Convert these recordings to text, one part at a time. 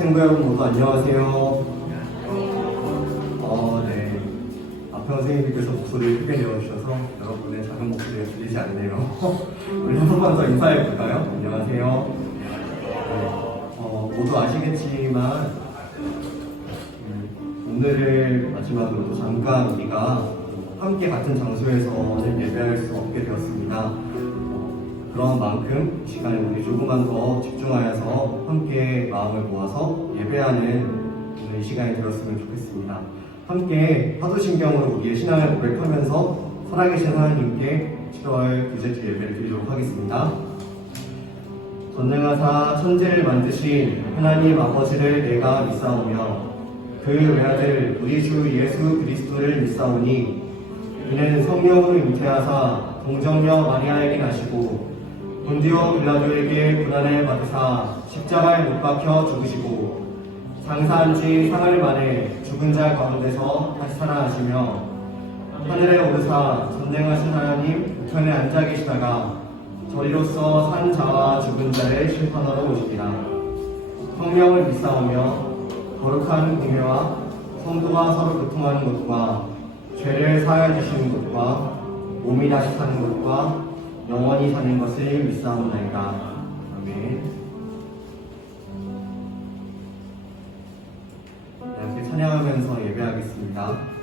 학생부 여러분 모두 안녕하세요. 네. 앞에 선생님께서 목소리를 크게 내어주셔서 여러분의 작은 목소리가 들리지 않네요. 우리 한 번만 더 인사해 볼까요? 안녕하세요. 네. 모두 아시겠지만 오늘을 마지막으로 잠깐 우리가 함께 같은 장소에서는 예배할 수 없게 되었습니다. 그런 만큼 시간에 우리 조금만 더 집중하여서 함께 마음을 모아서 예배하는 오늘 이 시간이 되었으면 좋겠습니다. 함께 화두신경으로 우리의 신앙을 고백하면서 살아계신 하나님께 7월 둘째 주 예배를 드리도록 하겠습니다. 전능하사 천지를 만드신 하나님 아버지를 내가 믿사오며 그 외아들 우리 주 예수 그리스도를 믿사오니 이는 성령으로 잉태하사 동정녀 마리아에게 나시고 본디오 빌라도에게 고난을 받으사 십자가에 못 박혀 죽으시고 장사한 지 사흘 만에 죽은 자 가운데서 다시 살아나시며 하늘에 오르사 전능하신 하나님 우편에 앉아 계시다가 저리로서 산 자와 죽은 자를 심판하러 오시리라. 성령을 믿사오며 거룩한 공회와 성도가 서로 교통하는 것과 죄를 사하여 주시는 것과 몸이 다시 사는 것과 영원히 사는 것을 믿사옵나이다. 아멘. 함께 찬양하면서 예배하겠습니다.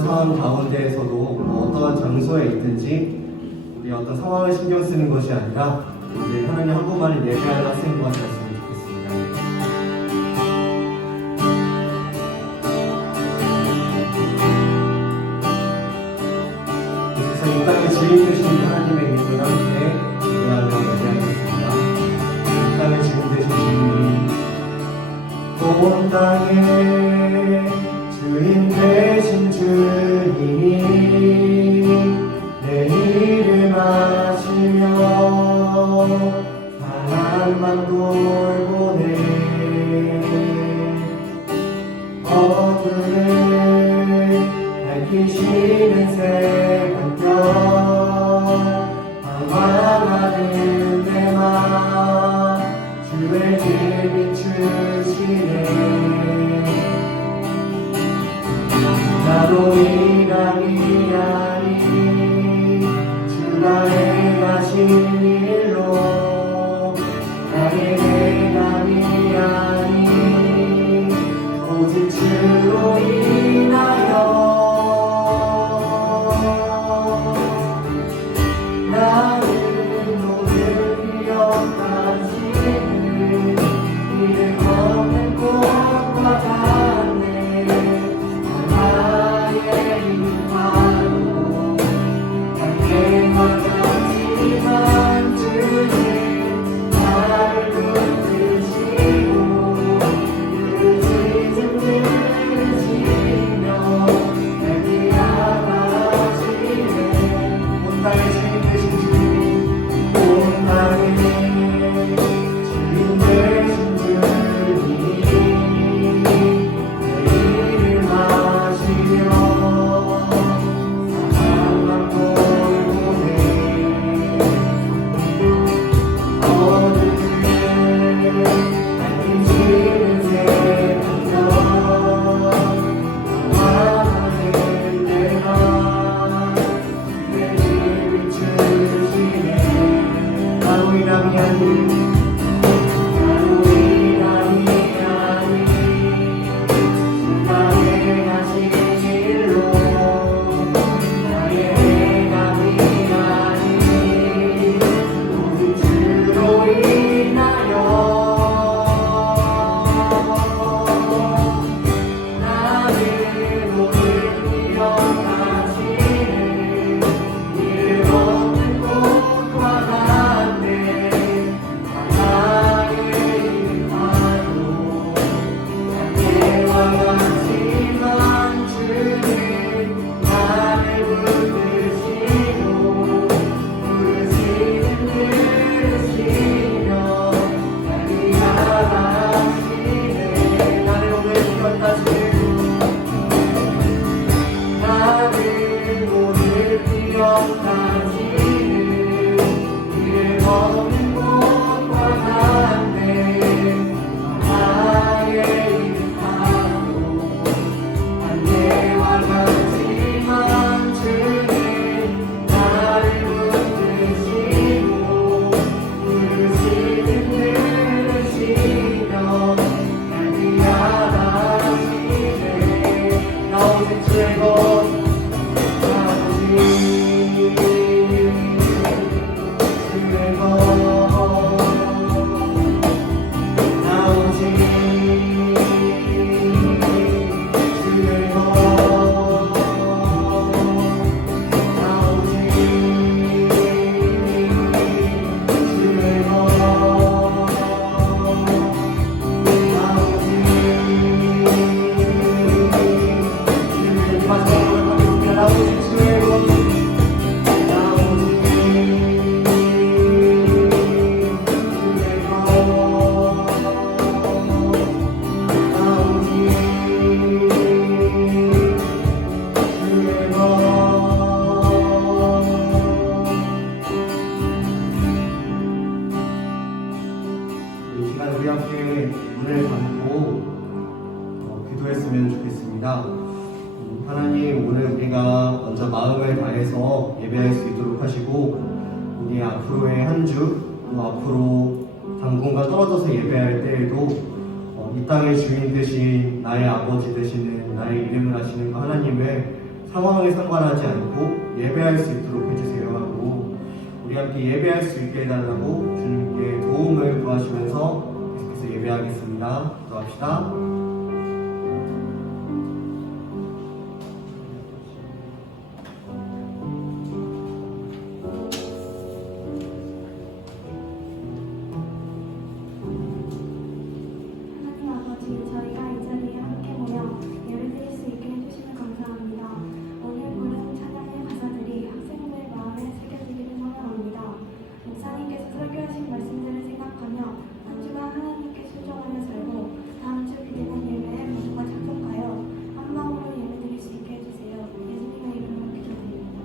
어떠한 상황 가운데에서도 어떠한 장소에 있든지 우리 어떤 상황을 신경 쓰는 것이 아니라 이제 하나님 한 분만을 예배하는 학생부가 되었으면 좋겠습니다. 그래서 이 땅에 주인 되신 하나님의 이름을 함께 예배하며 예배하겠습니다. 이 땅에 주인 되신 주님, 온 땅에 주인 되신 주님이 내 이름 아시며 사랑만 돌보네. 어둠을 밝히시는 새벽별 방황하는 데만 주의 길 비추시네. 나로 인함이 아니 주가 행하신 일로 나의 행함이 아니 오직 주로 인하여 나는 오늘 기억하시는 이름 없는 꽃과 같네. 나의 인파로 함께와 같지만 주님 나를 붙드시고 그 시즌 들으시며 날 기억하시네. 온 땅의 주인 되신 주님, 온 땅의 주인 되신 주님 내 이름 아시며 사랑만 돌보네. 어둠을 밝히시는 새벽별 방황하는 데만 내 길을 주시네. 나로 인함이 아닌 나로 인함이 아닌 주가 행하신 일로 나의 행함이 아닌 오직 주로 인하여 나를 오늘 기억하시는 이름 없는 꽃과 같네. 바다의 인파로 함께와 같지만 주님 나를 붙드시고 부르시는 들으시며 날 위하시네. 나를 오늘 기억하시는 나를 오늘 기억하시는 이름 없는 꽃과 같네. 나의 인파로 안개와 같지만 주님 나를 붙드시고 부르시는 들으시며 날 위하시네. 나 오직 주의 것 우리 함께 눈을 감고 기도했으면 좋겠습니다. 하나님, 오늘 우리가 먼저 마음을 다해서 예배할 수 있도록 하시고 우리 앞으로의 한 주, 또 앞으로 당분간 떨어져서 예배할 때에도 이 땅의 주인 되신 나의 아버지 되시는 나의 이름을 하시는 그 하나님을 상황에 상관하지 않고 예배할 수 있도록 해주세요 하고 우리 함께 예배할 수 있게 해달라고 주님께 도움을 구하시면서 계속해서 예배하겠습니다. 기도합시다. 저희가 이 자리에 함께 모여 예배드릴 수 있게 해주시면 감사합니다. 오늘 부른 찬양의 가사들이 학생들 마음에 새겨지기를 소망합니다. 목사님께서 설교하신 말씀들을 생각하며 한 주간 하나님께 순종하며 살고 다음 주 기대된 예배에 모두가 참석하여 한 마음으로 예배드릴 수 있게 해주세요. 예수님의 이름으로 기도드립니다.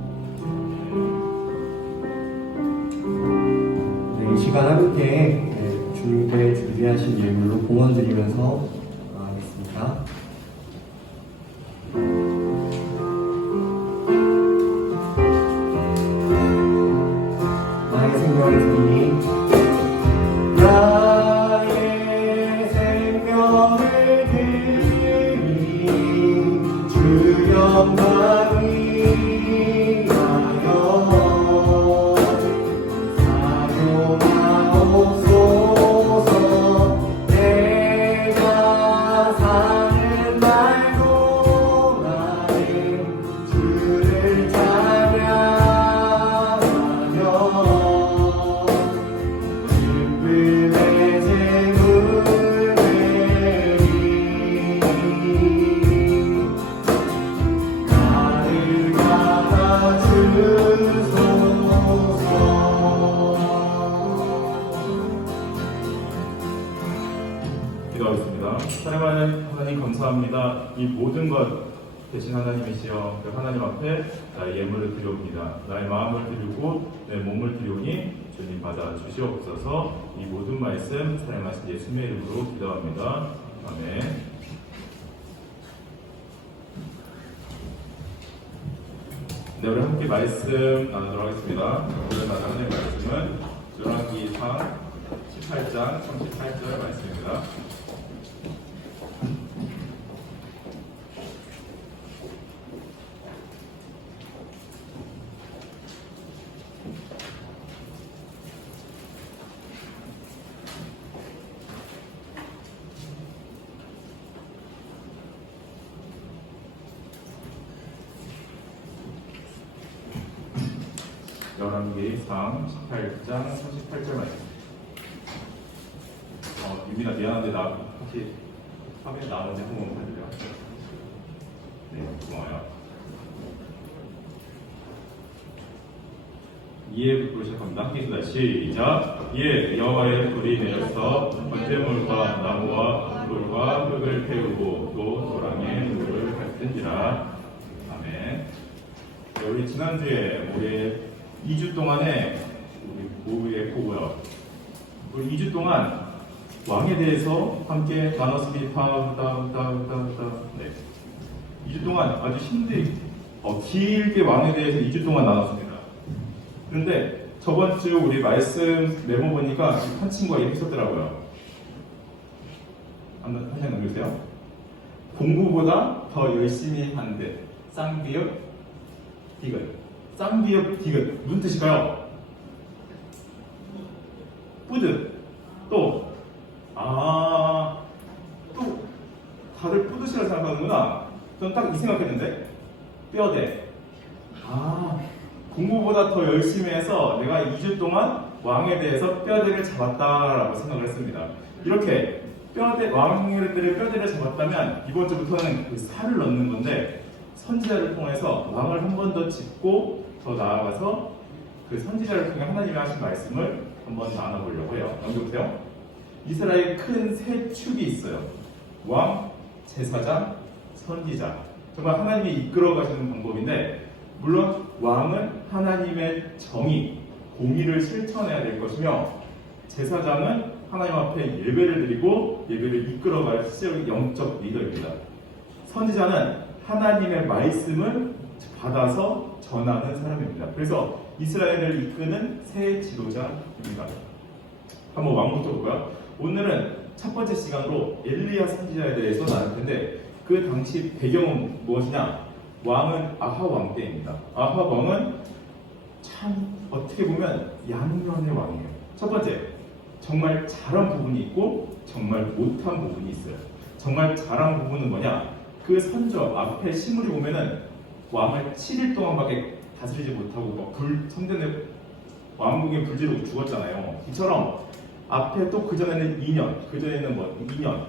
네, 이 시간 함께 주님께 준비하신 예물로 공헌 드리면서 하겠습니다. 나의 생명을 드리니 나의 생명을 드리니 주 영광 위하여 사용하옵소서. 내가 사는 날 동안에 주를 찬양하며 기쁨의 제물을 드리니 나를 받아주소서. 기도하겠습니다. 사랑하는 하나님 감사합니다. 이 모든 것 대신 하나님이시여 그 하나님 앞에 나의 예물을 드려옵니다. 나의 마음을 드리고 내 몸을 드리오니 주님 받아 주시옵소서. 이 모든 말씀 사랑하신 예수님의 이름으로 기도합니다. 아멘. 네, 우리 함께 말씀 나누도록 하겠습니다. 오늘 나누는 말씀은 열왕기상 18장 38절 말씀입니다. 열왕기상 18장 38절 말씀. 유빈아 미안한데 나 혹시 화면에 나오는지 한번 봐줄래요? 네, 고마워요. 2회부터 시작합니다. 함께 시작. 이에 여호와의 불이 내려서 번제물과 나무와 돌과 흙을 태우고 또 도랑에 물을 밟든지라. 아멘. 네, 우리 지난주에 우리 2주 동안에 우리 오후에 보고요. 우리 2주 동안 왕에 대해서 함께 나눴습니다. 네. 2주 동안 아주 길게 왕에 대해서 2주 동안 나눴습니다. 그런데 저번 주 우리 말씀 메모 보니까 한 친구가 이렇게 썼더라고요. 한번 넘겨주세요. 공부보다 더 열심히 한 듯. 쌍비읍 디귿. 쌍비읍 디귿. 무슨 뜻일까요? 뿌듯. 또 다들 뿌듯이라고 생각하는구나. 전 딱 이 생각했는데 뼈대. 공부보다 더 열심히 해서 내가 2주 동안 왕에 대해서 뼈대를 잡았다라고 생각을 했습니다. 이렇게 왕들의 뼈대를 잡았다면 이번 주부터는 그 살을 넣는 건데 선지자를 통해서 왕을 한 번 더 짚고 더 나아가서 그 선지자를 통해 하나님이 하신 말씀을 한번 나눠보려고 해요. 넘겨보세요. 이스라엘 큰 세 축이 있어요. 왕, 제사장, 선지자. 정말 하나님이 이끌어 가시는 방법인데 물론 왕은 하나님의 정의, 공의를 실천해야 될 것이며 제사장은 하나님 앞에 예배를 드리고 예배를 이끌어갈 영적 리더입니다. 선지자는 하나님의 말씀을 받아서 전하는 사람입니다. 그래서 이스라엘을 이끄는 새 지도자입니다. 한번 왕부터 볼까요? 오늘은 첫 번째 시간으로 엘리야 선지자에 대해서 나눌 텐데 그 당시 배경은 무엇이냐? 왕은 아합 왕 때입니다. 아합 왕은 참 어떻게 보면 양면의 왕이에요. 첫 번째, 정말 잘한 부분이 있고 정말 못한 부분이 있어요. 정말 잘한 부분은 뭐냐? 그 선조 앞에 시물이 보면은 왕을 7일 동안밖에 다스리지 못하고 성전에 왕궁에 불 지르고 죽었잖아요. 이처럼 앞에 또 그 전에는 2년, 그 전에는 2년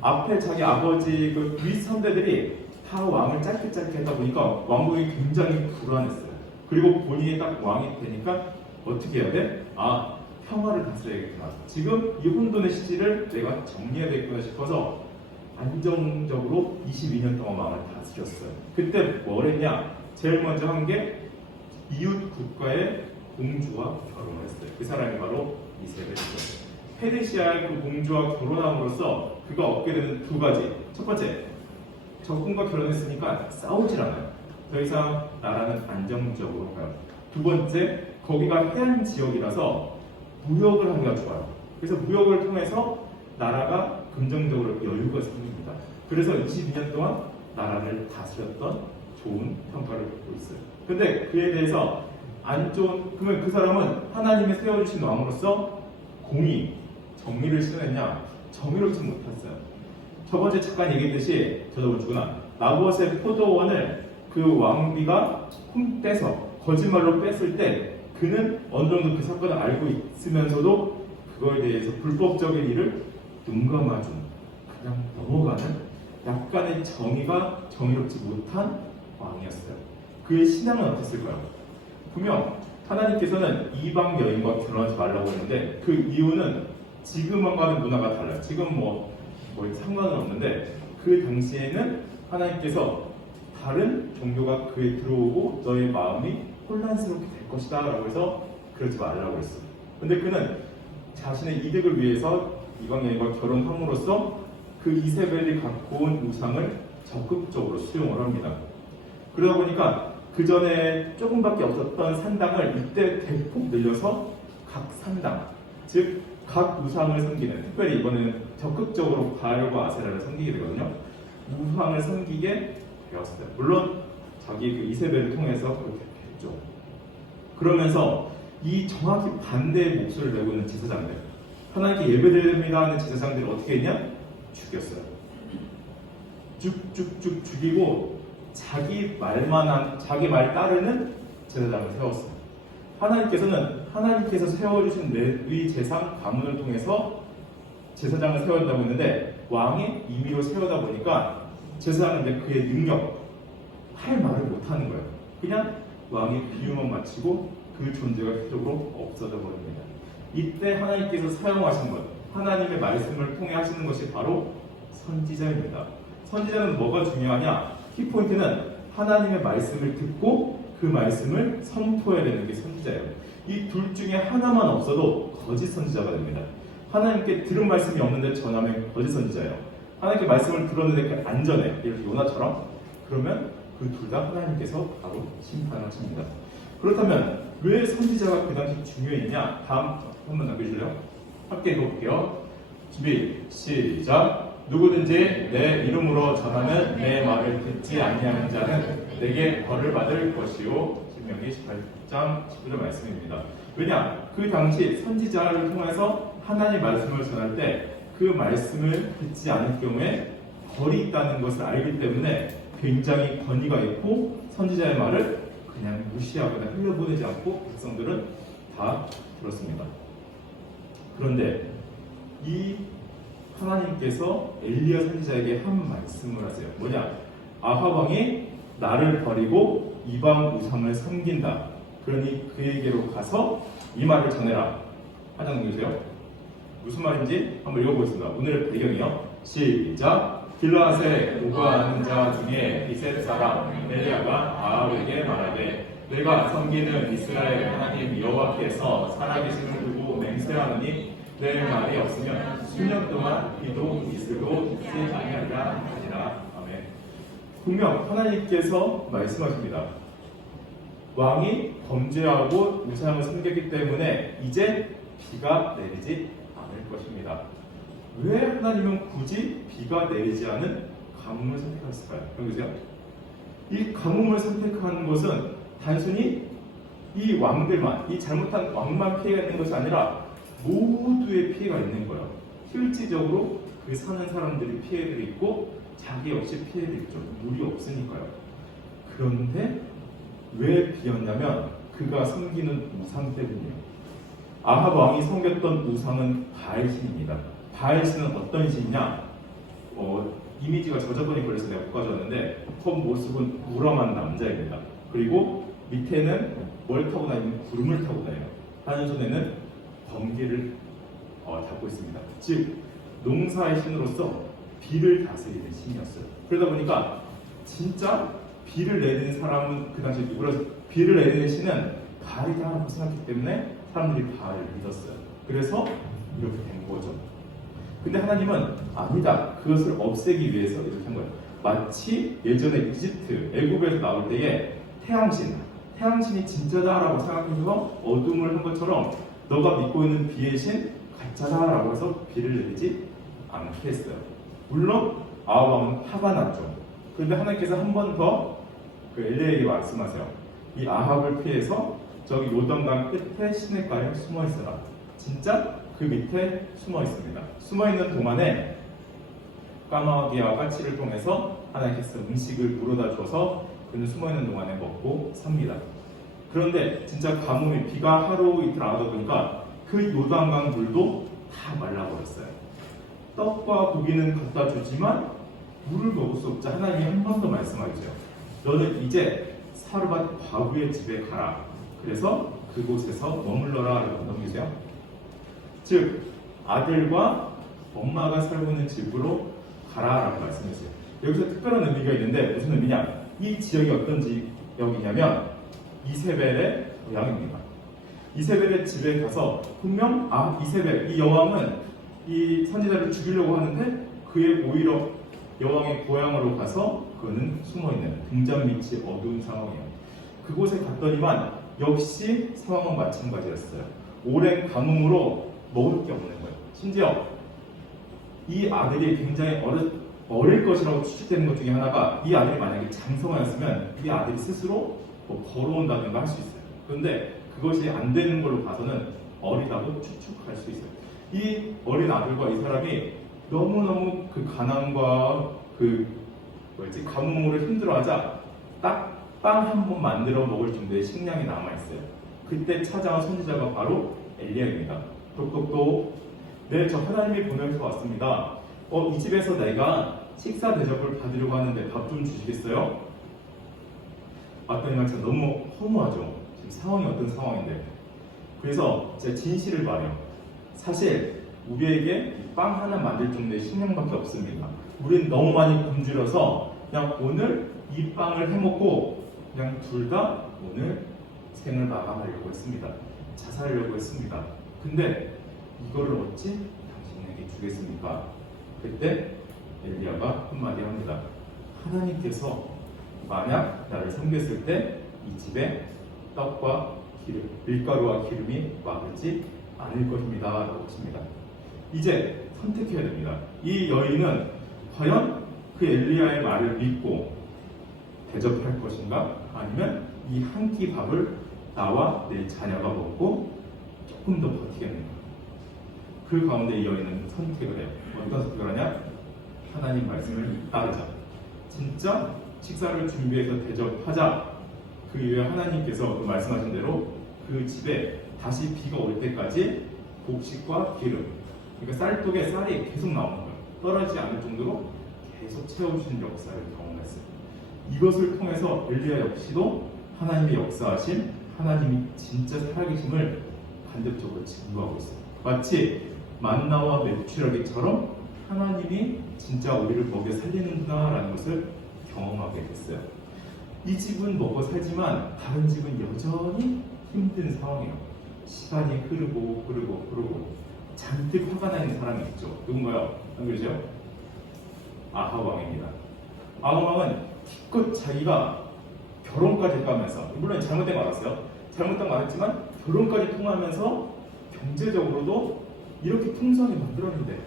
앞에 자기 아버지 그 윗선대들이 다 왕을 짧게 했다 보니까 왕국이 굉장히 불안했어요. 그리고 본인이 딱 왕이 되니까 어떻게 해야 돼? 아, 평화를 다스려야겠구나. 지금 이 혼돈의 시기를 내가 정리해야 되겠구나 싶어서 안정적으로 22년 동안 왕을 다스렸어요. 그때 뭘 했냐? 제일 먼저 한 게 이웃 국가의 공주와 결혼을 했어요. 그 사람이 바로 이세벨이었어요. 페르시아의 그 공주와 결혼함으로써 그가 얻게 되는 두 가지. 첫 번째, 적군과 결혼했으니까 싸우질 않아요. 더 이상 나라는 안정적으로 가요. 두 번째, 거기가 해안 지역이라서 무역을 하기가 좋아요. 그래서 무역을 통해서 나라가 긍정적으로 여유가 생깁니다. 그래서 22년 동안 나라를 다스렸던 좋은 평가를 받고 있어요. 근데 그에 대해서 안 좋은, 그러면 그 사람은 하나님이 세워주신 왕으로서 공의, 정의를 실현했냐? 정의롭지 못했어요. 저번에 잠깐 얘기했듯이, 저도 죽으나 나봇의 포도원을 그 왕비가 빼서 거짓말로 뺐을 때 그는 어느 정도 그 사건을 알고 있으면서도 그거에 대해서 불법적인 일을 눈 감아준, 그냥 넘어가는 약간의 정의가 정의롭지 못한 왕이었어요. 그의 신앙은 어땠을까요? 분명 하나님께서는 이방 여인과 결혼하지 말라고 했는데 그 이유는 지금과는 문화가 달라요. 지금 뭐 상관은 없는데 그 당시에는 하나님께서 다른 종교가 그에 들어오고 너의 마음이 혼란스럽게 될 것이다 라고 해서 그러지 말라고 했어요. 근데 그는 자신의 이득을 위해서 이방 여인과 결혼함으로써 그 이세벨이 갖고 온 우상을 적극적으로 수용을 합니다. 그러다 보니까 그 전에 조금밖에 없었던 산당을 이때 대폭 늘려서 각 산당, 즉 각 우상을 섬기는, 특별히 이번에는 적극적으로 바알과 아세라를 섬기게 되거든요. 우상을 섬기게 되었어요. 물론 자기 그 이세벨을 통해서 그렇게 했죠. 그러면서 이 정확히 반대의 목소리를 내고 있는 제사장들, 하나님께 예배드립니다 하는 제사장들을 어떻게 했냐? 죽였어요. 쭉쭉쭉 죽이고 자기 말 따르는 제사장을 세웠어요. 하나님께서 세워주신 레위 제상 가문을 통해서 제사장을 세웠다고 했는데 왕이 임의로 세우다 보니까 제사장은 이제 그의 능력, 할 말을 못하는 거예요. 그냥 왕이 비유만 마치고 그 존재가 효적으로 없어져 버립니다. 이때 하나님께서 사용하신 것, 하나님의 말씀을 통해 하시는 것이 바로 선지자입니다. 선지자는 뭐가 중요하냐? 키포인트는 하나님의 말씀을 듣고 그 말씀을 선포해야 되는 게 선지자예요. 이 둘 중에 하나만 없어도 거짓 선지자가 됩니다. 하나님께 들은 말씀이 없는데 전하면 거짓 선지자예요. 하나님께 말씀을 들었는데 그 안전해, 이렇게 요나처럼, 그러면 그 둘 다 하나님께서 바로 심판을 칩니다. 그렇다면 왜 선지자가 그 당시 중요했냐? 다음 한번 남겨주실래요? 함께 읽어볼게요. 준비, 시작. 누구든지 내 이름으로 전하는 내 말을 듣지 아니하는 자는 내게 벌을 받을 것이요. 신명기 18장 19절 말씀입니다. 왜냐? 그 당시 선지자를 통해서 하나님의 말씀을 전할 때 그 말씀을 듣지 않을 경우에 벌이 있다는 것을 알기 때문에 굉장히 권위가 있고 선지자의 말을 그냥 무시하거나 흘려보내지 않고 백성들은 다 들었습니다. 그런데 이 하나님께서 엘리야 선지자에게 한 말씀을 하세요. 뭐냐? 아합 왕이 나를 버리고 이방 우상을 섬긴다. 그러니 그에게로 가서 이 말을 전해라. 하장 넘겨주세요. 무슨 말인지 한번 읽어보겠습니다. 오늘의 배경이요. 시작. 길라앗에 노가하는 자 중에 이셋 사람 엘리야가 아합에게 말하되 내가 섬기는 이스라엘 하나님 여호와께서 살아계심을 두고 맹세하느니 내 말이 없으면 수년 동안 비도 이슬도 있지 아니하리라 하니라. 아멘. 분명 하나님께서 말씀하십니다. 왕이 범죄하고 우상을 섬겼기 때문에 이제 비가 내리지 않을 것입니다. 왜 하나님은 굳이 비가 내리지 않은 가뭄을 선택했을까요? 보세요. 이 가뭄을 선택한 것은 단순히 이 왕들만, 이 잘못한 왕만 피해가 있는 것이 아니라 모두의 피해가 있는 거예요. 실질적으로 그 사는 사람들이 피해들이 있고 자기 역시 피해들이 있죠. 물이 없으니까요. 그런데 왜 비었냐면 그가 섬기는 우상 때문이에요. 아합 왕이 섬겼던 우상은 바알신입니다. 바알신은 어떤 신이냐? 이미지가 저작권이 걸려서 내가 못 가져왔는데 겉모습은 우람한 남자입니다. 그리고 밑에는 뭘 타고 다니면 구름을 타고 다녀요. 한 손에는 번개를 잡고 있습니다. 즉 농사의 신으로서 비를 다스리는 신이었어요. 그러다 보니까 진짜 비를 내리는 사람은 그 당시 누구라서 비를 내리는 신은 바알이다라고 생각했기 때문에 사람들이 바알을 믿었어요. 그래서 이렇게 된 거죠. 근데 하나님은 아니다. 그것을 없애기 위해서 이렇게 한 거예요. 마치 예전에 이집트, 애굽에서 나올 때에 태양신이 진짜다라고 생각해서 어둠을 한 것처럼 너가 믿고 있는 비의 신 가짜다라고 해서 비를 내리지 않게 했어요. 물론 아합 왕은 화가 났죠. 그런데 하나님께서 한 번 더 엘리야에게 말씀하세요. 이 아합을 피해서 저기 요단강 끝에 시냇가에 숨어 있어라. 진짜 그 밑에 숨어 있습니다. 숨어 있는 동안에 까마귀와 까치를 통해서 하나님께서 음식을 물어다 줘서 그는 숨어 있는 동안에 먹고 삽니다. 그런데 진짜 가뭄이 비가 하루 이틀 안 오다 보니까 그 요단강 물도 다 말라버렸어요. 떡과 고기는 갖다 주지만 물을 먹을 수 없자 하나님이 한 번 더 말씀하셨어요. 너는 이제 사르밧 과부의 집에 가라. 그래서 그곳에서 머물러라 라고 넘기세요. 즉 아들과 엄마가 살고 있는 집으로 가라라고 말씀했어요. 여기서 특별한 의미가 있는데 무슨 의미냐? 이 지역이 어떤 지역이냐면 이세벨의 고향입니다. 이세벨의 집에 가서 분명 이세벨 이 여왕은 이 선지자를 죽이려고 하는데 그의 오히려 여왕의 고향으로 가서 그는 숨어있는 등잔 밑이 어두운 상황이에요. 그곳에 갔더니만 역시 상황은 마찬가지였어요. 오랜 가뭄으로 먹을 게 없는 거예요. 심지어 이 아들이 굉장히 어릴 것이라고 추측되는 것 중에 하나가 이 아들이 만약에 장성하였으면 이 아들이 스스로 걸어온다든가 할 수 있어요. 그런데 그것이 안 되는 걸로 봐서는 어리다고 추측할 수 있어요. 이 어린 아들과 이 사람이 너무너무 그 가난과 가뭄으로 힘들어하자 딱 빵 한 번 만들어 먹을 정도의 식량이 남아있어요. 그때 찾아온 선지자가 바로 엘리야입니다. 똑똑똑 네, 저 하나님이 보내서 왔습니다. 이 집에서 내가 식사 대접을 받으려고 하는데 밥 좀 주시겠어요? 왔더니 진짜 너무 허무하죠. 지금 상황이 어떤 상황인데. 그래서 제가 진실을 말해요. 사실 우리에게 빵 하나 만들 정도의 식량밖에 없습니다. 우리는 너무 많이 굶주려서 그냥 오늘 이 빵을 해먹고 그냥 둘 다 오늘 생을 마감하려고 했습니다. 자살하려고 했습니다. 근데 이거를 어찌 당신에게 주겠습니까? 그때 엘리야가 한마디 합니다. 하나님께서 만약 나를 섬겼을 때 이 집에 떡과 기름, 밀가루와 기름이 마르지 않을 것입니다. 라고 하십니다. 이제 선택해야 됩니다. 이 여인은 과연 그 엘리야의 말을 믿고 대접할 것인가? 아니면 이 한 끼 밥을 나와 내 자녀가 먹고 조금 더 버티겠는가? 그 가운데 이 여인은 선택을 해요. 어떤 선택을 하냐? 하나님 말씀을 따르자. 진짜 식사를 준비해서 대접하자. 그 이후에 하나님께서 그 말씀하신 대로 그 집에 다시 비가 올 때까지 곡식과 기름, 그러니까 쌀독에 쌀이 계속 나오는 거예요. 떨어지지 않을 정도로 계속 채워주신 역사를 경험했어요. 이것을 통해서 엘리야 역시도 하나님의 역사하심, 하나님이 진짜 살아계심을 간접적으로 증거하고 있어요. 마치 만나와 메추라기처럼 하나님이 진짜 우리를 먹여 살리는구나라는 것을 경험하게 됐어요. 이 집은 먹고 살지만 다른 집은 여전히 힘든 상황이에요. 시간이 흐르고 잔뜩 화가 나 있는 사람이 있죠. 누군가요? 안 그러죠? 아합 왕입니다. 아합 왕은 기껏 자기가 결혼까지 했다면서, 물론 잘못된 거 알았어요. 잘못된 거 알았지만 결혼까지 통하면서 경제적으로도 이렇게 풍성하게 만들었는데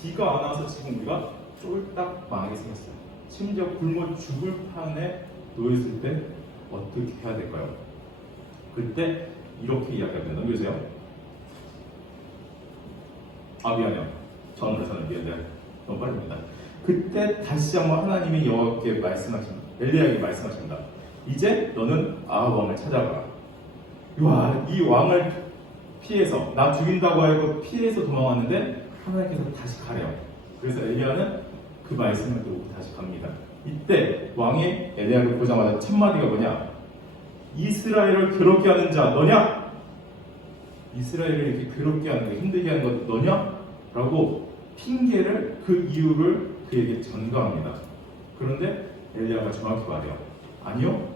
비가 안 와서 지금 우리가 쫄딱 망하게 생겼어요. 심지어 굶어 죽을 판에 놓였을 때 어떻게 해야 될까요? 그때 이렇게 이야기합니다. 넘겨주세요. 미안해요. 저는 미안해요. 너무 빠릅니다. 그때 다시 한번 하나님이 여호와께 말씀하십니다. 엘리야에게 말씀하십니다. 이제 너는 아합 왕을 찾아가라. 이 왕을 피해서 나 죽인다고 하고 피해서 도망왔는데 하나님께서 다시 가래요. 그래서 엘리야는 그 말씀을 듣고 다시 갑니다. 이때 왕이 엘리야를 보자마자 첫 마디가 뭐냐? 이스라엘을 괴롭게 하는 자 너냐? 이스라엘을 이렇게 괴롭게 하는 거 힘들게 하는 것 너냐? 라고 핑계를 그 이유를 그에게 전가합니다. 그런데 엘리야가 정확히 말해요. 아니요.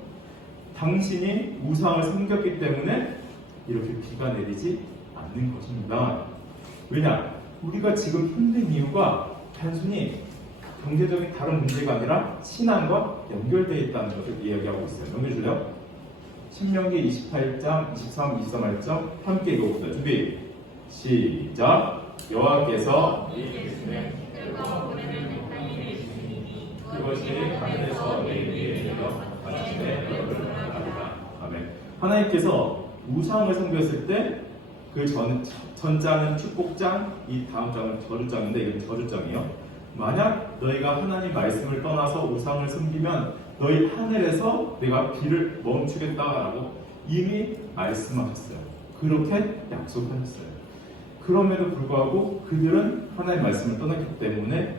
당신이 우상을 섬겼기 때문에 이렇게 비가 내리지 않는 것입니다. 왜냐? 우리가 지금 힘든 이유가 단순히 경제적인 다른 문제가 아니라 신앙과 연결되어 있다는 것을 이야기하고 있어요. 넘겨줄래요? 신명기 28장, 23, 24말씀 함께 읽어봅시다. 준비, 시작. 여호와께서 그것이 하늘에서 내리게 되어 마침내 너를 바랍니다. 아멘. 하나님께서 우상을 섬겼을 때 그 전장은 축복장, 이 다음 장은 저주장인데 이건 저주장이에요. 만약 너희가 하나님 말씀을 떠나서 우상을 섬기면 너희 하늘에서 내가 비를 멈추겠다라고 이미 말씀하셨어요. 그렇게 약속하셨어요. 그럼에도 불구하고 그들은 하나님 말씀을 떠났기 때문에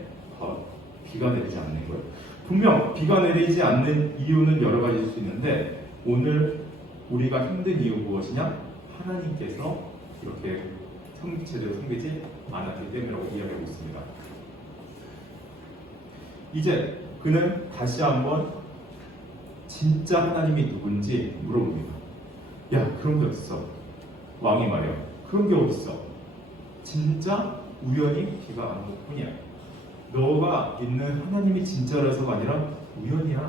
비가 내리지 않는 거예요. 분명 비가 내리지 않는 이유는 여러 가지일 수 있는데 오늘 우리가 힘든 이유 무엇이냐? 하나님께서 이렇게 제대로 섬기지 않았기 때문이라고 이야기하고 있습니다. 이제 그는 다시 한번 진짜 하나님이 누군지 물어봅니다. 야, 그런 게 어딨어? 왕이 말이야. 그런 게 어딨어? 진짜 우연히 비가 안 온 것뿐이야. 너가 믿는 하나님이 진짜라서가 아니라 우연이야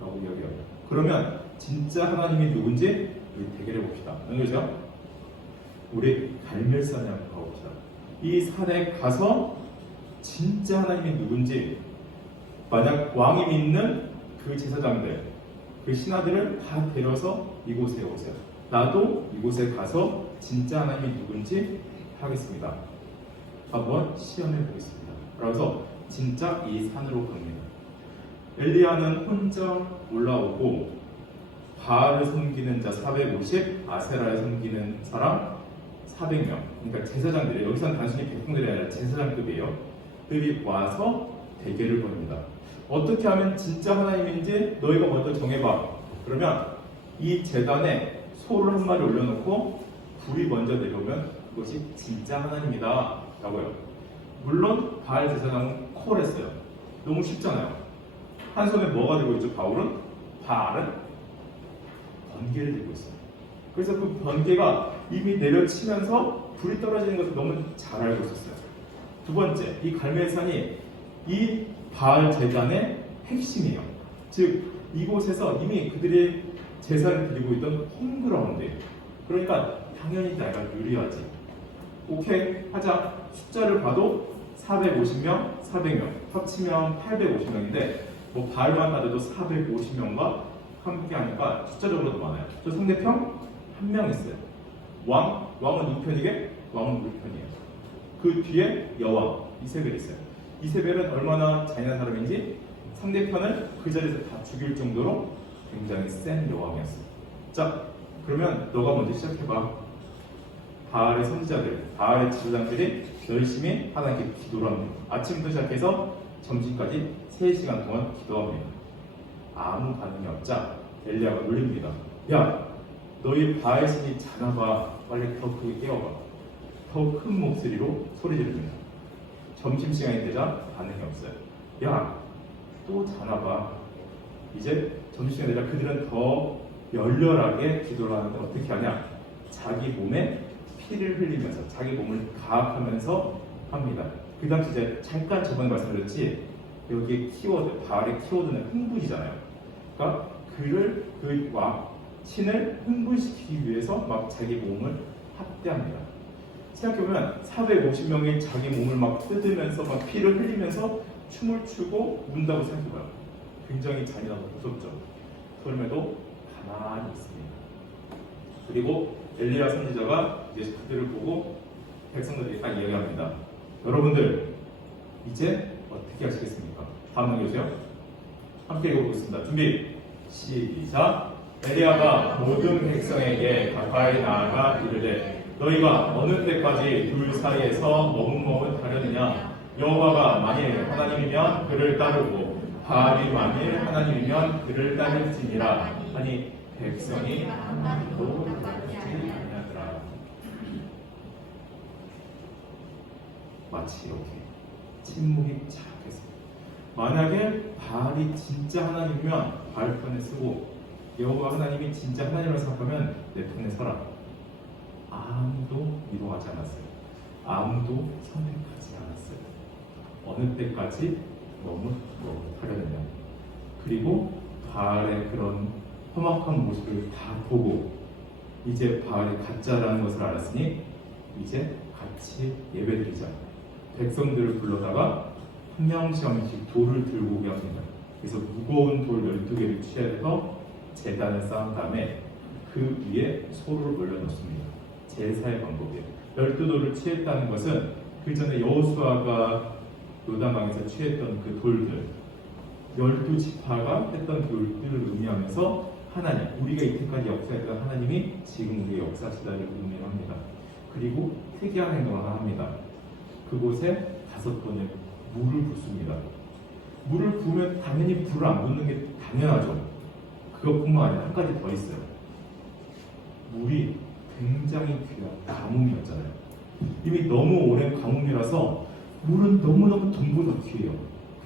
라고 이야기합니다. 그러면 진짜 하나님이 누군지 우리 대결해 봅시다. 그죠? 우리 갈멜산에 한번 가봅시다. 이 산에 가서 진짜 하나님이 누군지 만약 왕이 믿는 그 제사장들, 그 신하들을 다 데려서 이곳에 오세요. 나도 이곳에 가서 진짜 하나님이 누군지 하겠습니다. 한번 시험해 보겠습니다. 그래서 진짜 이 산으로 갑니다. 엘리야는 혼자 올라오고 바알을 섬기는 자 450, 아세라를 섬기는 사람 400명. 그러니까 제사장들이 여기서는 단순히 백성들이 아니라 제사장급이에요. 들이 와서 대결을 벌입니다. 어떻게 하면 진짜 하나님인지 너희가 먼저 정해봐. 그러면 이 제단에 소를 한 마리 올려놓고 불이 먼저 내려오면 그것이 진짜 하나님이다 라고요. 물론 바알 제사장은 콜했어요. 너무 쉽잖아요. 한 손에 뭐가 들고 있죠? 바울은? 바알은 번개를 들고 있어요. 그래서 그 번개가 이미 내려치면서 불이 떨어지는 것을 너무 잘 알고 있었어요. 두 번째, 이 갈멜산이 이 바알 제단의 핵심이에요. 즉 이곳에서 이미 그들이 제사를 드리고 있던 홈그라운드예요. 그러니까 당연히 내가 유리하지. 오케이 하자. 숫자를 봐도 450명, 400명 합치면 850명인데 뭐 바알만 따져도 450명과 함께 하니까 숫자적으로도 많아요. 저 상대편 한 명 있어요. 왕은 우편이게 왕은 우편이에요. 그 뒤에 여왕 이세벨 있어요. 이세벨은 얼마나 잔인한 사람인지 상대편을 그 자리에서 다 죽일 정도로 굉장히 센 여왕이었어요. 자, 그러면 너가 먼저 시작해봐. 바알의 선지자들, 바알의 지도자들이 열심히 하나님께 기도를 합니다. 아침부터 시작해서 점심까지 3시간 동안 기도합니다. 아무 반응이 없자 엘리야가 놀립니다. 야, 너희 바알 신이 자나봐. 빨리 더 크게 깨워봐. 더 큰 목소리로 소리 지릅니다. 점심시간이 되자 반응이 없어요. 야, 또 자나봐. 이제 점심시간이 되자 그들은 더 열렬하게 기도를 하는데 어떻게 하냐? 자기 몸에 피를 흘리면서 자기 몸을 가압하면서 합니다. 그 당시 이제 잠깐 저번에 말씀드렸지 여기 키워드, 바알의 키워드는 흥분이잖아요. 그러니까 그 신을 흥분시키기 위해서 막 자기 몸을 학대합니다. 생각해보면 450명이 자기 몸을 막 뜯으면서 막 피를 흘리면서 춤을 추고 운다고 생각해봐요. 굉장히 잔인하고 무섭죠. 그럼에도 가만히 있습니다. 그리고 엘리야 선지자가 이제 그들을 보고 백성들에게 딱 이야기합니다. 여러분들 이제 어떻게 하시겠습니까? 다음 넘겨주세요. 함께 읽어보겠습니다. 준비 시작. 엘리야가 모든 백성에게 가까이 나아가 이르되 너희가 어느 때까지 둘 사이에서 머뭇머뭇하려느냐? 여호와가 만일 하나님이면 그를 따르고 바알이 만일 하나님이면 그를 따를지니라 하니 백성이 한마디도 대답하지 아니하더라. 마치 이렇게 침묵이 착했습니다. 만약에 바알이 진짜 하나님이면 바알 편에 쓰고 여호와 하나님이 진짜 하나님이라고 생각하면 내 편에 서라. 아무도 이동하지 않았어요. 아무도 선택하지 않았어요. 어느 때까지 머뭇머뭇하려느냐. 그리고 바알의 그런 험악한 모습을 다 보고 이제 바알이 가짜라는 것을 알았으니 이제 같이 예배드리자. 백성들을 불러다가 한 명씩 돌을 들고 오게 합니다. 그래서 무거운 돌 12개를 취해서 제단을 쌓은 다음에 그 위에 소를 올려놓습니다. 제사의 방법이에요. 12돌을 취했다는 것은 그 전에 여호수아가 요단강에서 취했던 그 돌들 12지파가 했던 돌들을 의미하면서 하나님, 우리가 이때까지 역사했던 하나님이 지금 우리의 역사시다를 의미합니다. 그리고 특이한 행동을 하나 합니다. 그곳에 5번의 물을 붓습니다. 물을 부으면 당연히 불을 안 붙는 게 당연하죠. 그것뿐만 아니라 한 가지 더 있어요. 물이 굉장히 귀한 가뭄이었잖아요. 이미 너무 오랜 가뭄이라서 물은 너무너무 돈보다 귀해요.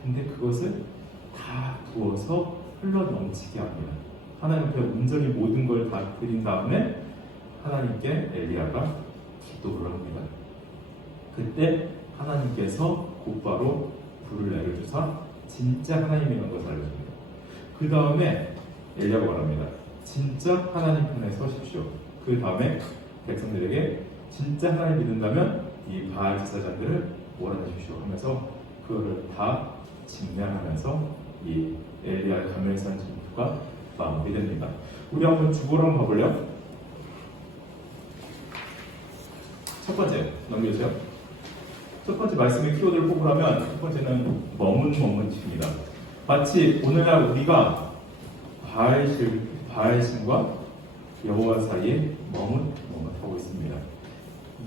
근데 그것을 다 부어서 흘러 넘치게 합니다. 하나님께 온전히 모든 걸 다 드린 다음에 하나님께 엘리야가 기도를 합니다. 그때 하나님께서 곧바로 불을 내려주사 진짜 하나님이라는 것을 알려줍니다. 그 다음에 엘리야가 말합니다. 진짜 하나님 편에 서십시오. 그 다음에 백성들에게 진짜 하나님 믿는다면 이 바알 제사장들을 몰아내십시오 하면서 그거를 다 직면하면서 이 엘리야의 가멜산 전투가 마무리됩니다. 우리 한번 주보를 한번 봐볼래요? 첫 번째 넘겨주세요. 첫 번째 말씀의 키워드를 뽑으라면 첫 번째는 머뭇머뭇입니다. 마치 오늘날 우리가 바알신과 여호와 사이에 머뭇머뭇하고 있습니다.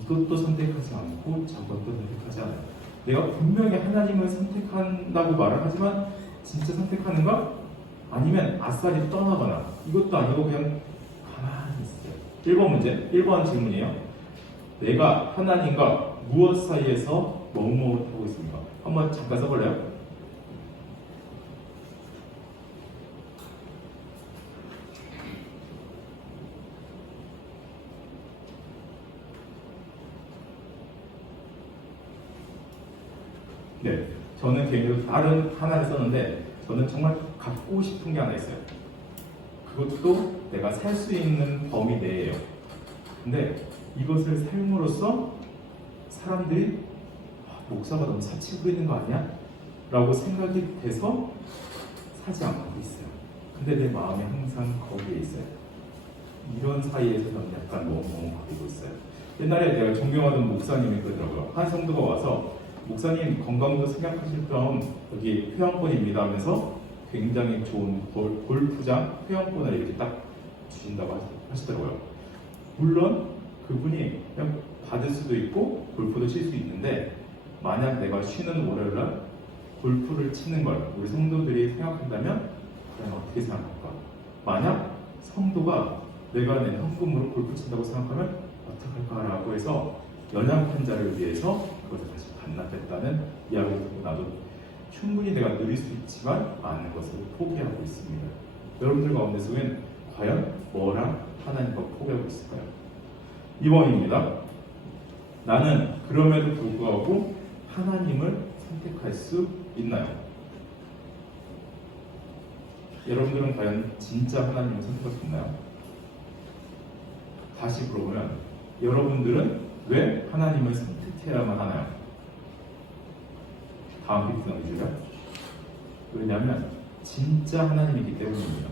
이것도 선택하지 않고 저것도 선택하지 않아요. 내가 분명히 하나님을 선택한다고 말을 하지만 진짜 선택하는가? 아니면 아싸리 떠나거나 이것도 아니고 그냥 가만히 있어요. 1번 문제, 1번 질문이에요. 내가 하나님과 무엇 사이에서 머뭇머뭇하고 있습니까? 한번 잠깐 써볼래요? 네, 저는 개인적으로 다른 하나를 썼는데 저는 정말 갖고 싶은 게 하나 있어요. 그것도 내가 살 수 있는 범위 내에요. 근데 이것을 삶으로써 사람들이 목사가 너무 사치 부리는 거 아니야? 라고 생각이 돼서 사지 않고 있어요. 근데 내 마음이 항상 거기에 있어요. 이런 사이에서 저는 약간 멍멍거리고 있어요. 옛날에 내가 존경하던 목사님이 그러더라고요. 한 성도가 와서 목사님 건강도 생각하실 다음 여기 회원권입니다 하면서 굉장히 좋은 골프장 회원권을 이렇게 딱 주신다고 하시더라고요. 물론 그분이 그냥 받을 수도 있고 골프도 칠 수 있는데 만약 내가 쉬는 월요일날 골프를 치는 걸 우리 성도들이 생각한다면 그냥 어떻게 생각할까? 만약 성도가 내가 낸 헌금으로 골프 친다고 생각하면 어떡할까라고 해서 연약한 자를 위해서 그것을 다시 반납했다는 이야기를 듣고 나도 충분히 내가 누릴 수 있지만 많은 것을 포기하고 있습니다. 여러분들 가운데서는 과연 뭐랑 하나님과 포기하고 있을까요? 2번입니다. 나는 그럼에도 불구하고 하나님을 선택할 수 있나요? 여러분들은 과연 진짜 하나님을 선택할 수 있나요? 다시 물어보면 여러분들은 왜 하나님을 선택해야만 하나요? 다음 비트 넘겨주세요. 왜냐하면 진짜 하나님이기 때문입니다.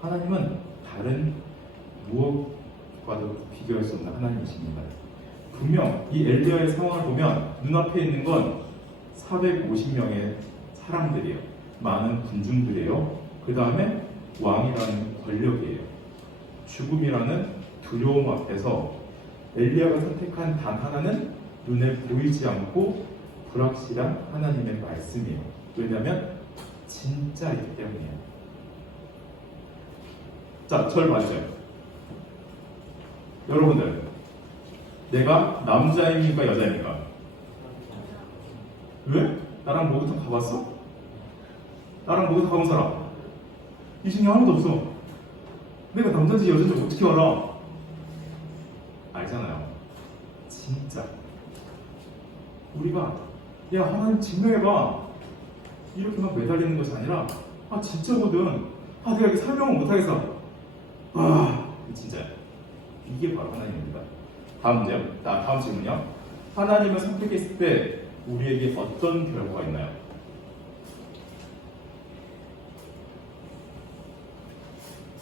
하나님은 다른 무엇과도 비교할 수 없는 하나님이십니다. 분명 이 엘리야의 상황을 보면 눈앞에 있는 건 450명의 사람들이에요. 많은 군중들이에요. 그 다음에 왕이라는 권력이에요. 죽음이라는 두려움 앞에서 엘리야가 선택한 단 하나는 눈에 보이지 않고 불확실한 하나님의 말씀이에요. 왜냐하면 진짜이기 때문이에요. 자, 저를 봐주세요. 여러분들, 내가 남자입니까 여자입니까? 왜? 나랑 목욕탕 가봤어? 나랑 목욕탕 가본 사람? 이 중에 아무도 없어. 내가 남자인지 여자인지 어떻게 알아? 알잖아요. 진짜 우리가 야 하나님 증명해봐 이렇게 막 매달리는 것이 아니라 아 진짜거든. 아 내가 이렇게 설명을 못하겠어. 아 진짜 이게 바로 하나님입니다. 다음 문제요. 다음 질문이요. 하나님을 선택했을 때 우리에게 어떤 결과가 있나요?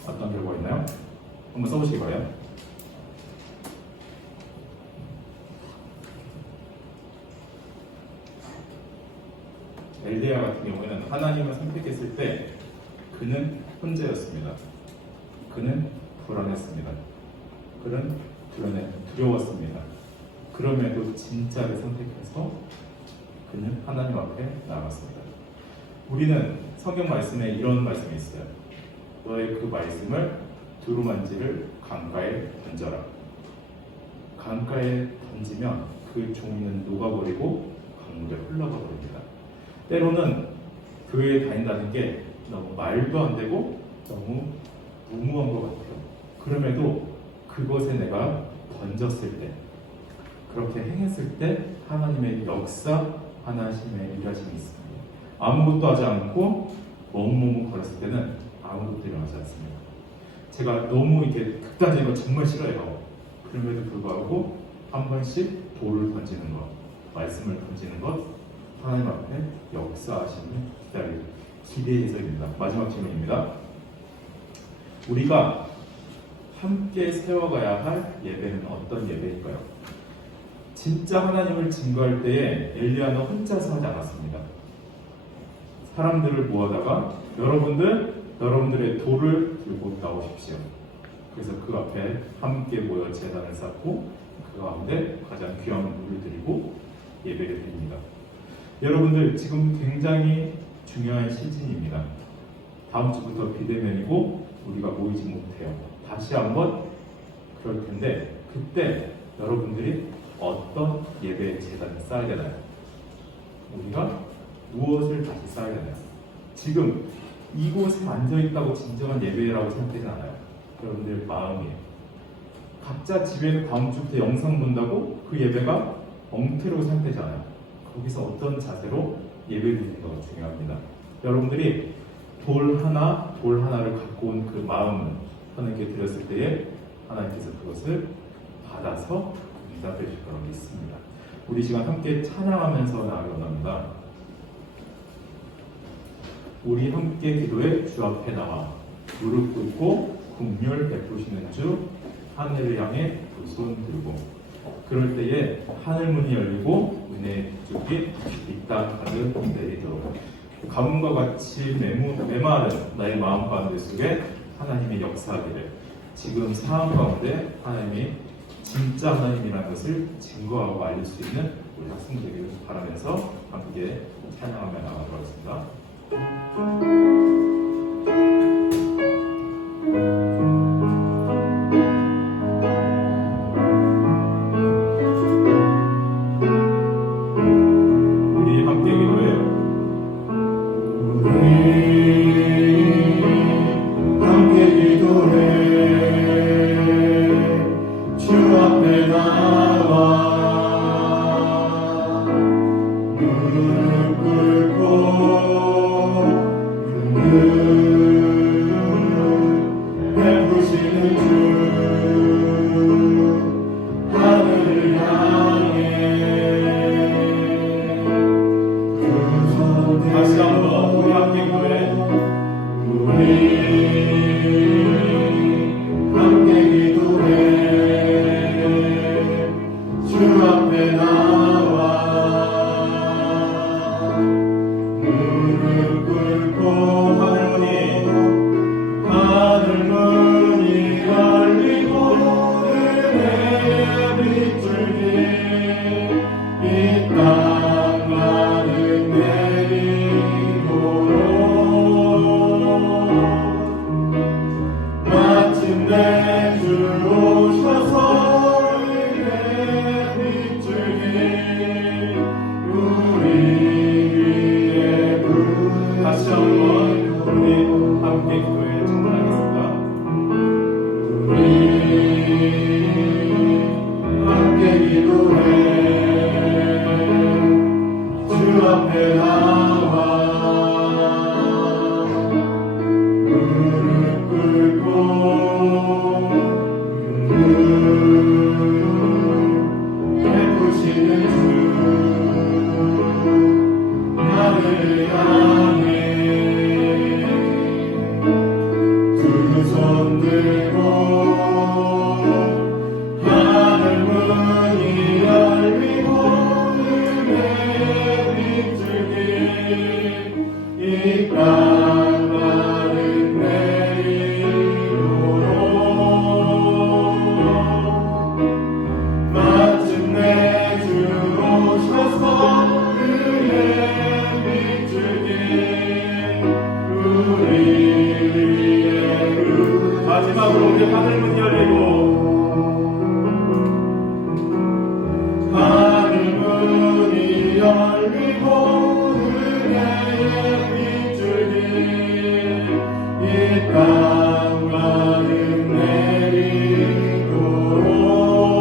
어떤 결과가 있나요? 한번 써보시기 바라요. 엘리야 같은 경우에는 하나님을 선택했을 때 그는 혼자였습니다. 그는 불안했습니다. 그는 두려웠습니다. 그럼에도 진짜를 선택해서 그는 하나님 앞에 나갔습니다. 우리는 성경 말씀에 이런 말씀이 있어요. 너의 그 말씀을 두루만지를 강가에 던져라. 강가에 던지면 그 종이는 녹아버리고 강물에 흘러가 버립니다. 때로는 교회에 다닌다는 게 너무 말도 안 되고 너무 무모한 것 같아요. 그럼에도 그것에 내가 던졌을 때, 그렇게 행했을 때 하나님의 역사, 하나님의 일하심이 있습니다. 아무것도 하지 않고 멍멍 걸었을 때는 아무것도 일어나지 않습니다. 제가 너무 이렇게 극단적인 거 정말 싫어해요. 그럼에도 불구하고 한 번씩 돌을 던지는 것, 말씀을 던지는 것, 하나님 앞에 역사하심을 기대해서 입니다. 마지막 질문입니다. 우리가 함께 세워가야 할 예배는 어떤 예배일까요? 진짜 하나님을 증거할 때에 엘리야는 혼자서 하지 않았습니다. 사람들을 모아다가 여러분들의 돌을 들고 나오십시오. 그래서 그 앞에 함께 모여 제단을 쌓고 그 가운데 가장 귀한 물을 드리고 예배를 드립니다. 여러분들 지금 굉장히 중요한 시즌입니다. 다음 주부터 비대면이고 우리가 모이지 못해요. 다시 한번 그럴 텐데 그때 여러분들이 어떤 예배 제단을 쌓아야 되나요? 우리가 무엇을 다시 쌓아야 되나요? 지금 이곳에 앉아있다고 진정한 예배라고 생각되진 않아요. 여러분들 마음이에요. 각자 집에서 다음 주부터 영상 본다고 그 예배가 엉터리라고 생각되지 않아요. 거기서 어떤 자세로 예배를 드리는 것가 중요합니다. 여러분들이 돌 하나를 갖고 온 그 마음을 하나님께 드렸을 때에 하나님께서 그것을 받아서 응답해 주실 거라고 믿습니다. 우리 시간 함께 찬양하면서 나아가기 원합니다. 우리 함께 기도해 주 앞에 나와 무릎 꿇고 긍휼 베푸시는 주 하늘을 향해 두 손 들고 그럴 때에 하늘 문이 열리고 은혜의 빛이 이 땅 가득 내리도록 가뭄과 같이 메마른 나의 마음 가운데 속에 하나님의 역사하기를 지금 상황 가운데 하나님이 진짜 하나님이라는 것을 증거하고 알릴 수 있는 우리 학생 되기를 바라면서 함께 찬양하며 나가도록 하겠습니다. 다시 한번 우리 함께 기도해. 오셔서 은혜의 빗줄기 우리 위에 다시 한번 우리 함께 기도해 청하겠습니다. 우리 함께 기도해 주 앞에 나와 무릎 꿇고 베푸시는 주 나를 향해 두 손 들고 하늘 문이 열리고 은혜의 빗줄기 이 땅만은 내리도록 마침내 주 오셔서 은혜의 빗줄기 우리 위에 마지막으로 우리 하늘 문 열리고 하늘 문이 열리고 은혜의 빗줄기 이 땅만은 내리도록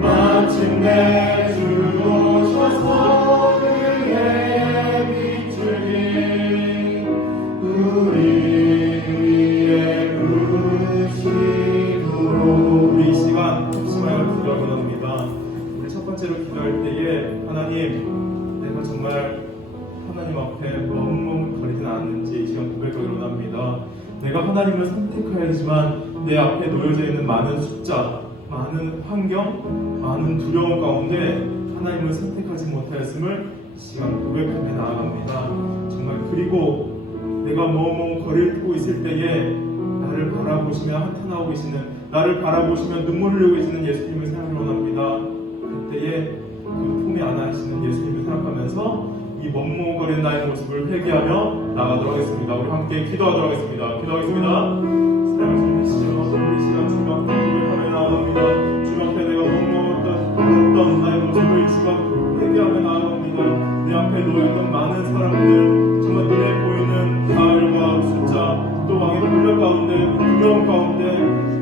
마침내 주 오셔서 은혜의 빗줄기 우리 위에 부으시도록 우리 이 시간 심하여 기도하고 나옵니다. 우리 첫 번째로 기도할 때에 하나님 내가 정말 하나님 앞에 머뭇거리진 않는지 이 시간 고백하기로 합니다. 내가 하나님을 선택해야지만 내 앞에 놓여져 있는 많은 숫자, 많은 환경, 많은 두려움 가운데 하나님을 선택하지 못하였음을 이 시간 고백하며 나아갑니다. 정말 그리고 내가 머뭇거리고 있을 때에 나를 바라보시며 한탄하고 계시는, 나를 바라보시며 눈물 흘리고 계시는 예수님을 생각하려 합니다. 그때에 그 품에 안아주시는 예수님을 생각하면서 이 머뭇거리는 나의 모습을 회개하며 나가도록 하겠습니다. 우리 함께 기도하도록 하겠습니다. 기도하겠습니다. 사랑을 주시오. 우리 시간 주 앞에 고백하며 나아갑니다. 주 앞에 내가 머뭇거렸던 나의 모습을 이 시간 회개하며 나아갑니다. 내 앞에 놓여있던 많은 사람들, 정말 눈에 보이는 가을과 숫자, 또 왕의 권력 가운데, 두려움 가운데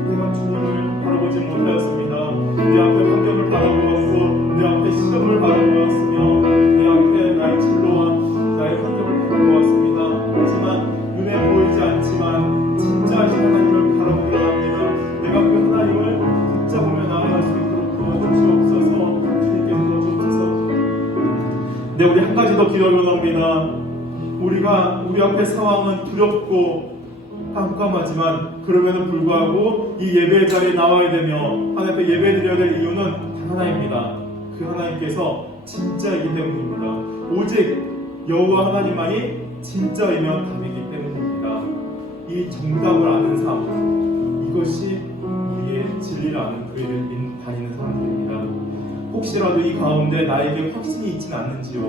내가 주님을 바라보지 못하였습니다. 내 앞에 환경을 바라보았고, 내 앞에 시험을 바라보았으며, 내 앞에 나의 진로와 나의 환경을 바라보았습니다. 하지만 눈에 보이지 않지만 진짜 하나님을 바라보게 합니다. 내가 그 하나님을 붙잡으며 나아갈 수 있도록 도와주시옵소서. 주님께서 도와주옵소서. 네, 우리 한 가지 더 기도하려 합니다. 우리 앞에 상황은 두렵고 깜깜하지만 그럼에도 불구하고 이 예배의 자리에 나와야 되며 하나님 앞에 예배 드려야 될 이유는 단 하나입니다. 그 하나님께서 진짜이기 때문입니다. 오직 여호와 하나님만이 진짜이며 답이기 때문입니다. 이 정답을 아는 삶, 이것이 우리의 진리를 아는 그 일을 다니는 사람들입니다. 혹시라도 이 가운데 나에게 확신이 있지는 않는지요.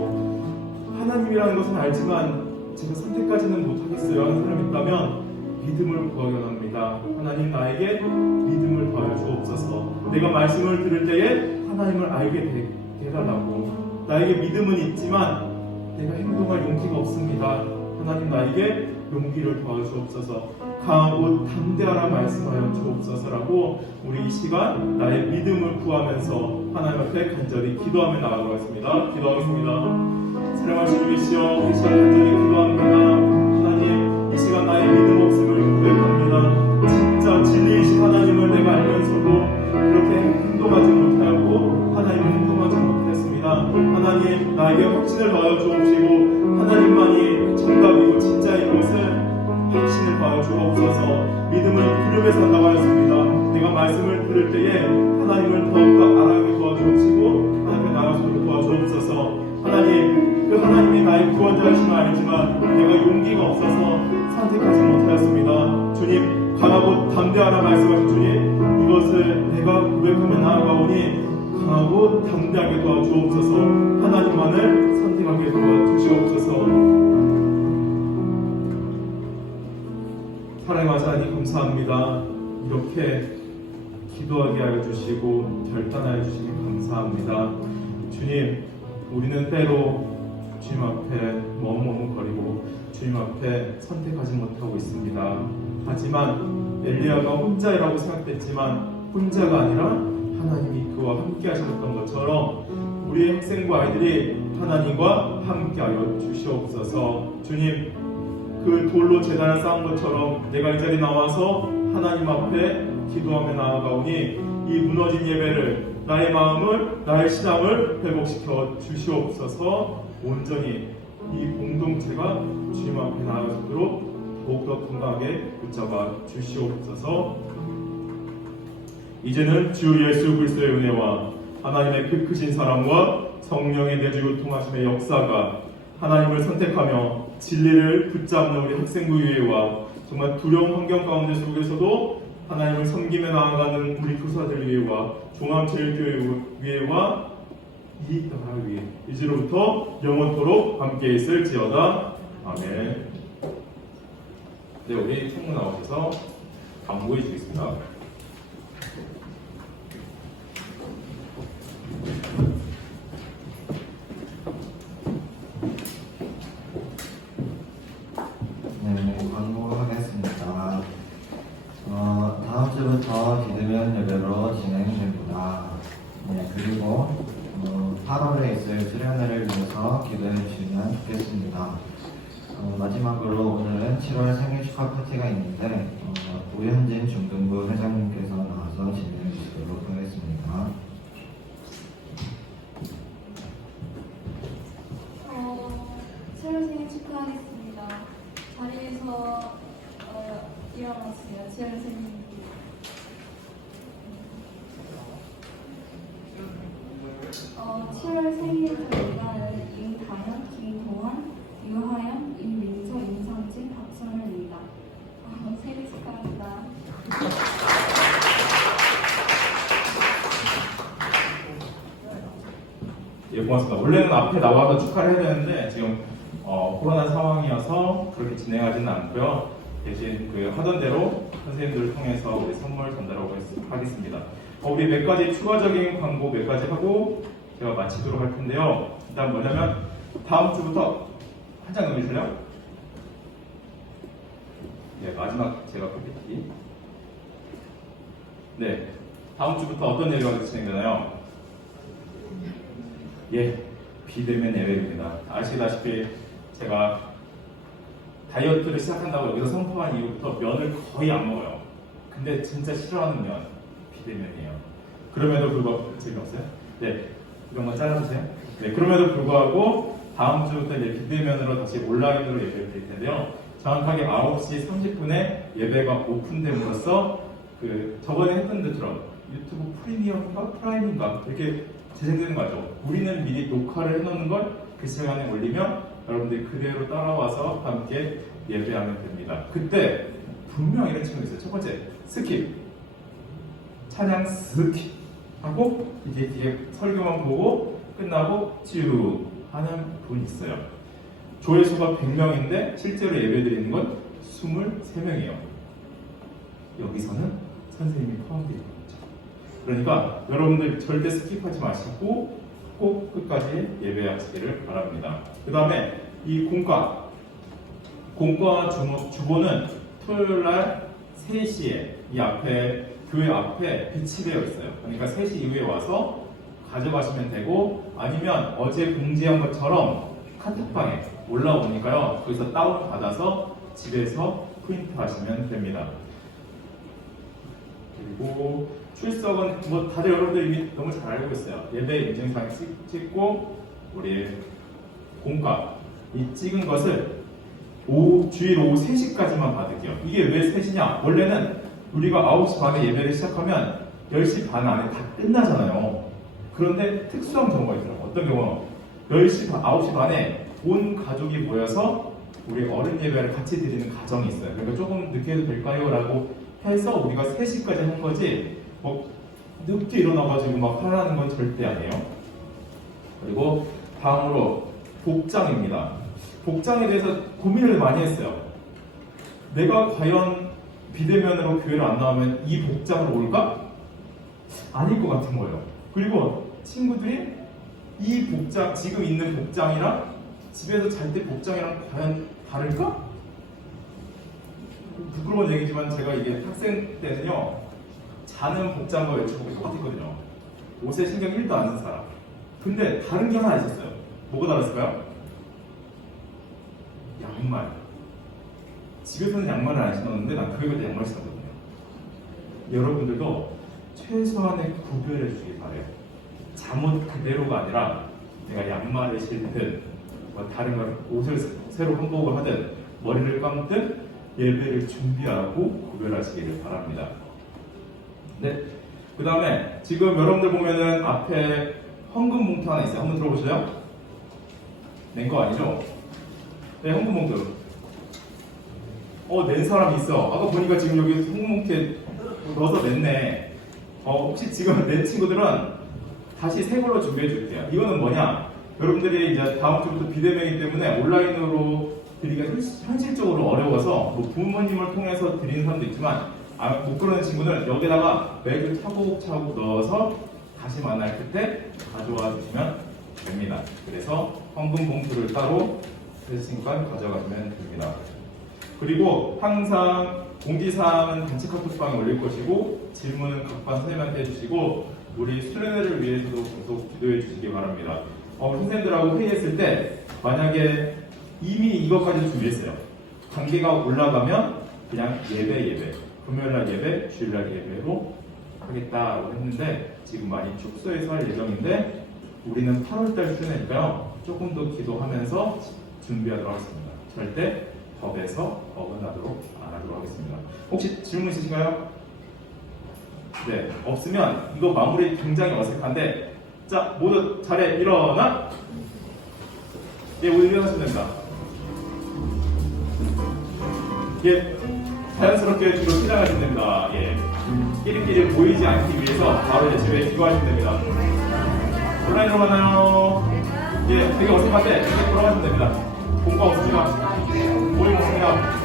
하나님이라는 것은 알지만 제가 선택까지는 못하겠어요 하는 사람이 있다면 믿음을 구하기 원합니다. 하나님 나에게 믿음을 더하여 주옵소서. 내가 말씀을 들을 때에 하나님을 알게 해달라고. 나에게 믿음은 있지만 내가 행동할 용기가 없습니다. 하나님 나에게 용기를 더하여 주옵소서. 강하고 담대하라 말씀하여 주옵소서라고 우리 이 시간 나의 믿음을 구하면서 하나님 앞에 간절히 기도하며 나가도록 하겠습니다. 기도하겠습니다. 사랑하신 주이시여, 이 시간 간절히 기도합니다. 하나님, 이 시간 나의 믿음 없음을 고백합니다. 진짜 진리이신 하나님을 내가 알면서도 그렇게 행동하지 못하고 하나님을 행동하지 못했습니다. 하나님, 나에게 확신을 더하여 주옵시고 하나님만이 정답이고 진짜인 것을 확신을 더하여 주옵소서. 믿음을 부르며 산다고 하였습니다. 내가 말씀을 들을 때에 하나님을 더욱더 알아가게 도와주옵시고 하나님의 나아가도록 도와주옵소서. 하나님, 그 하나님이 나의 구원자이심을 알지만 내가 용기가 없어서 선택하지 못하였습니다. 주님, 강하고 담대하라 말씀하신 주님, 이것을 내가 고백하며 나아가오니 강하고 담대하게 도와주옵소서. 하나님만을 선택하게 도와주시옵소서. 땅에 와서 하니 감사합니다. 이렇게 기도하게 하여 주시고 결단하여 주시니 감사합니다. 주님, 우리는 때로 주님 앞에 머뭇머뭇거리고 주님 앞에 선택하지 못하고 있습니다. 하지만 엘리야가 혼자라고 생각됐지만 혼자가 아니라 하나님이 그와 함께 하셨던 것처럼 우리의 학생과 아이들이 하나님과 함께하여 주시옵소서. 주님, 그 돌로 제단을 쌓은 것처럼 내가 이 자리에 나와서 하나님 앞에 기도하며 나아가오니 이 무너진 예배를, 나의 마음을, 나의 신앙을 회복시켜 주시옵소서. 온전히 이 공동체가 주님 앞에 나아가도록 더욱더 건강하게 붙잡아 주시옵소서. 이제는 주 예수 그리스도의 은혜와 하나님의 그 크신 사랑과 성령의 내주 통하심의 역사가 하나님을 선택하며 진리를 붙잡는 우리 학생부 위에와 정말 두려운 환경 가운데 속에서도 하나님을 섬기며 나아가는 우리 교사들 위에와 종합체육교회 위에와 이 나라 위에 이제로부터 영원토록 함께 있을지어다. 아멘. 네, 우리 총무 나오셔서 강구해 주겠습니다. 네, 광고하겠습니다. 다음 주부터 기대면 예배로 진행됩니다. 네, 그리고 8월에 있을 수련회를 위해서 기도해 주시면 좋겠습니다. 마지막으로 오늘은 7월 생일 축하 파티가 있는데 우현진 중등부 회장님께서 나와서 진행해 주시도록 하겠습니다. 새로운 생일 축하하겠습니다. 자리에서 일어나세요. 지영 선생님. 7월 생일을 일가는 임다현, 김동환, 유하연, 임민서, 임상진, 박선우입니다. 생일 축하합니다. 예, 고맙습니다. 원래는 앞에 나와서 축하를 해야 되는데 지금 코로나 상황이어서 그렇게 진행하지는 않고요. 대신 그 하던 대로 선생님들을 통해서 우리 선물 전달하고 하겠습니다. 우리 몇 가지 추가적인 광고 몇 가지 하고 제가 마치도록 할 텐데요. 일단 뭐냐면 다음 주부터 한 장 넘기실래요? 네, 마지막 제가 PPT. 네, 다음 주부터 어떤 예배가 진행되나요? 예, 비대면 예배입니다. 아시다시피 제가 다이어트를 시작한다고 여기서 선포한 이후부터 면을 거의 안 먹어요. 근데 진짜 싫어하는 면 비대면이에요. 그럼에도 불구하고 재미없어요? 네, 이런 거 잘라주세요. 네, 그럼에도 불구하고 다음 주부터 이제 비대면으로 다시 온라인으로 예배를 드릴 텐데요. 정확하게 9시 30분에 예배가 오픈됨으로써 그 저번에 했던 데처럼 유튜브 프리미엄인가 프라임인가 이렇게 재생되는 거죠. 우리는 미리 녹화를 해놓는 걸 그 시간에 올리면 여러분들이 그대로 따라와서 함께 예배하면 됩니다. 그때 분명 이런 친구가 있어요. 첫 번째, 스킵. 찬양 스킵 하고 이제 뒤에 설교만 보고 끝나고 쭉 하는 분이 있어요. 조회수가 100명인데 실제로 예배드리는 건 23명이에요. 여기서는 선생님이 포함되어 있는 거죠. 그러니까 여러분들 절대 스킵하지 마시고 꼭 끝까지 예배하시기를 바랍니다. 그 다음에 이 공과 주보는 토요일날 3시에 이 앞에 교회 앞에 비치되어 있어요. 그러니까 3시 이후에 와서 가져가시면 되고 아니면 어제 공지한 것처럼 카톡방에 올라오니까요. 거기서 다운 받아서 집에서 프린트 하시면 됩니다. 그리고 출석은 뭐 다들 여러분들 이미 너무 잘 알고 있어요. 예배 인증사진 찍고 우리 공과 이 찍은 것을 주일 오후 3시까지만 받을게요. 이게 왜 3시냐? 원래는 우리가 9시 반에 예배를 시작하면 10시 반 안에 다 끝나잖아요. 그런데 특수한 경우가 있더라고요. 어떤 경우? 9시 반에 온 가족이 모여서 우리 어른 예배를 같이 드리는 가정이 있어요. 그러니까 조금 늦게 해도 될까요? 라고 해서 우리가 3시까지 한 거지 뭐 늦게 일어나가지고 막 하라는 건 절대 아니에요. 그리고 다음으로 복장입니다. 복장에 대해서 고민을 많이 했어요. 내가 과연 비대면으로 교회를 안 나오면 이 복장으로 올까? 아닐 것 같은 거예요. 그리고 친구들이 이 복장, 지금 있는 복장이랑 집에서 잘 때 복장이랑 과연 다를까? 부끄러운 얘기지만 제가 이게 학생 때는요, 자는 복장과 외출복이 똑같았거든요. 옷에 신경 1도 안 쓴 사람. 근데 다른 게 하나 있었어요. 뭐가 달랐을까요? 양말. 집에서는 양말을 안 신었는데 난 교회 갈 때 양말 신었거든요. 여러분들도 최소한의 구별해 주시기 바래요. 잠옷 그대로가 아니라 내가 양말을 신든 뭐 다른 걸 옷을 새로 한복을 하든 머리를 감든 예배를 준비하고 구별하시기를 바랍니다. 네. 그 다음에 지금 여러분들 보면은 앞에 헌금 봉투 하나 있어요. 한번 들어보실래요? 낸 거 아니죠? 네, 헌금 봉투. 낸 사람이 있어. 아까 보니까 지금 여기 헌금 봉투에 넣어서 냈네. 혹시 지금 낸 친구들은 다시 새 걸로 준비해 줄게요. 이거는 뭐냐? 여러분들이 이제 다음 주부터 비대면이기 때문에 온라인으로 드리기가 현실적으로 어려워서 뭐 부모님을 통해서 드리는 사람도 있지만 못 그러는 친구는 여기다가 매주 차곡차곡 넣어서 다시 만날 그때 가져와 주시면 됩니다. 그래서 헌금 봉투를 따로 쓰시니까 가져가시면 됩니다. 그리고 항상 공지사항은 단체 카톡방에 올릴 것이고 질문은 각반 선생님한테 해주시고 우리 수련회를 위해서도 계속 기도해 주시기 바랍니다. 선생님들하고 회의했을 때 만약에 이미 이것까지 준비했어요. 단계가 올라가면 그냥 예배 금요일날 예배, 주일날 예배로 하겠다고 했는데 지금 많이 축소해서 할 예정인데 우리는 8월달 수련회니까요. 조금 더 기도하면서 준비하도록 하겠습니다. 절대 법에서 어긋나도록 안 하도록 하겠습니다. 혹시 질문 있으신가요? 네, 없으면 이거 마무리 굉장히 어색한데 자, 모두 자리에 일어나! 예, 모두 일어나시면 됩니다. 예, 자연스럽게 뒤로 피나가시면 됩니다. 예, 끼리끼리 보이지 않기 위해서 바로 이제 집에 기도하시면 됩니다. 온라인으로 만나요. 예, 되게 어색한데 이렇게 돌아가시면 됩니다. 공과 없으시면 모임 없습니다.